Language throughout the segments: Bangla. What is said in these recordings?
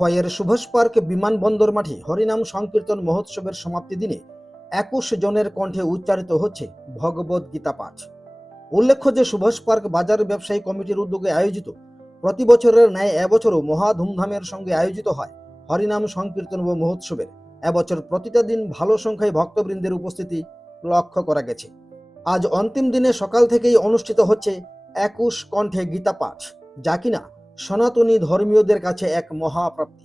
খোয়াইয়ের সুভাষ পার্ক বিমানবন্দর মাঠে হরিনাম সংকীর্তন মহোৎসবের সমাপ্তি দিনে একুশ জনের কণ্ঠে উচ্চারিত হচ্ছে ভগবদ গীতা পাঠ। উল্লেখ্য যে সুভাষ পার্ক বাজার ব্যবসায়ী কমিটির উদ্যোগে আয়োজিত, প্রতি বছরের ন্যায় এবছরও মহা ধুমধামের সঙ্গে আয়োজিত হয় হরিনাম সংকীর্তন ও মহোৎসবের। এবছর প্রতিটা দিন ভালো সংখ্যায় ভক্তবৃন্দের উপস্থিতি লক্ষ্য করা গেছে। আজ অন্তিম দিনে সকাল থেকেই অনুষ্ঠিত হচ্ছে একুশ কণ্ঠে গীতা পাঠ, যা কিনা সনাতনী ধর্মীয়দের কাছে এক মহাপ্রাপ্তি।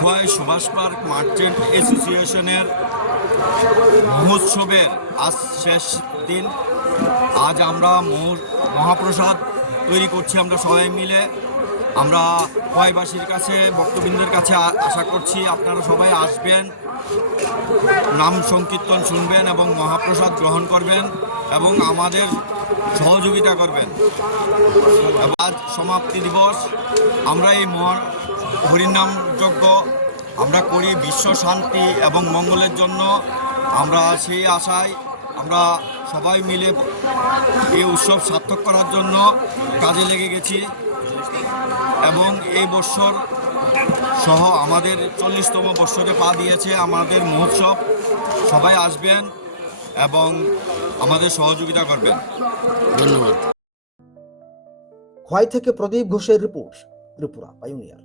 খোয়াই সুভাষ পার্ক মার্চেন্ট অ্যাসোসিয়েশনের মহোৎসবের আজ শেষ দিন। আজ আমরা মহ- মহাপ্রসাদ তৈরি করছি আমরা সবাই মিলে। আমরা খোয়াইবাসীর কাছে, ভক্তবৃন্দের কাছে আশা করছি আপনারা সবাই আসবেন, নাম সংকীর্তন শুনবেন এবং মহাপ্রসাদ গ্রহণ করবেন এবং আমাদের সহযোগিতা করবেন। আজ সমাপ্তি দিবস। আমরা এই মহা হরিনাম যজ্ঞ আমরা করি বিশ্ব শান্তি এবং মঙ্গলের জন্য। আমরা সেই আশায় আমরা সবাই মিলে এই উৎসব সার্থক করার জন্য কাজে লেগে গেছি। এবং এই বৎসর সহ আমাদের চল্লিশতম বৎসরে পা দিয়েছে আমাদের মহোৎসব। সবাই আসবেন এবং আমাদের সহযোগিতা করবেন। ধন্যবাদ। হয় থেকে প্রদীপ ঘোষের রিপোর্ট ত্রিপুরা পাইওনিয়ার